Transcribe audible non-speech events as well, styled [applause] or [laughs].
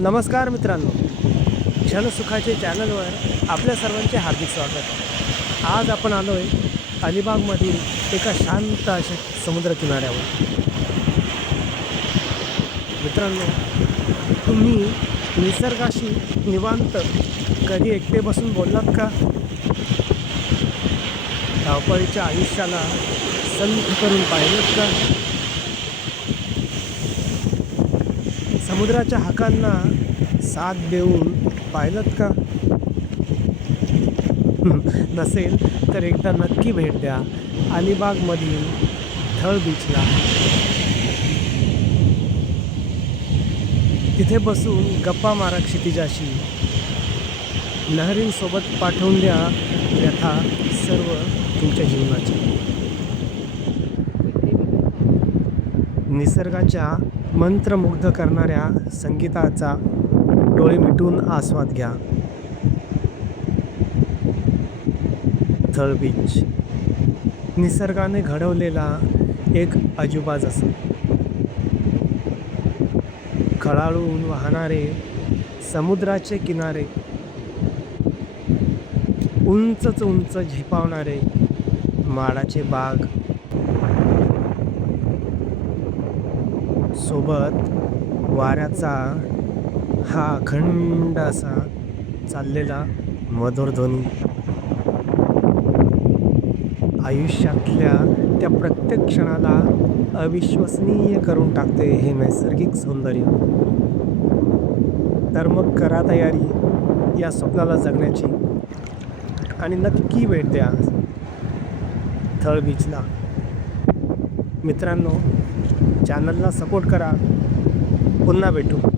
नमस्कार मित्रांनो. क्षणसुखाचे चॅनलवर आपल्या सर्वांचे हार्दिक स्वागत. आज आपण आलो आहे अलिबागमधील एका शांत अशा समुद्रकिनाऱ्यावर मित्रांनो तुम्ही निसर्गाशी निवांत कधी एकटे बसून बोललात का? धावपळीच्या आयुष्याला संथ करून पाहिलं का? समुद्राच्या हाकांना साथ देऊन पाहिलं का? [laughs] नसेल तर एकदा नक्की भेट द्या. अलिबागमधील थळ बीचला. तिथे बसून गप्पा मारा क्षितिजाशी. लहरींसोबत पाठवून द्या व्यथा सर्व तुमच्या जीवनाच्या. निसर्गाच्या मंत्रमुग्ध करणाऱ्या संगीताचा डोळे मिटून आस्वाद घ्या. थळ बीच निसर्गाने घडवलेला एक अजुबा जसं खळाळून वाहणारे समुद्राचे किनारे उंचच उंच झेपावणारे माडाचे बाग सोबत वाऱ्याचा हा अखंड असा चाललेला मधुर ध्वनी. आयुष्यातल्या त्या प्रत्येक क्षणाला अविश्वसनीय करून टाकते हे नैसर्गिक सौंदर्य. तर मग करा तयारी या स्वप्नाला जगण्याची. आणि नक्की भेट द्या. थळ बीचला. मित्रांनो चॅनलला सपोर्ट करा. पुन्हा भेटू.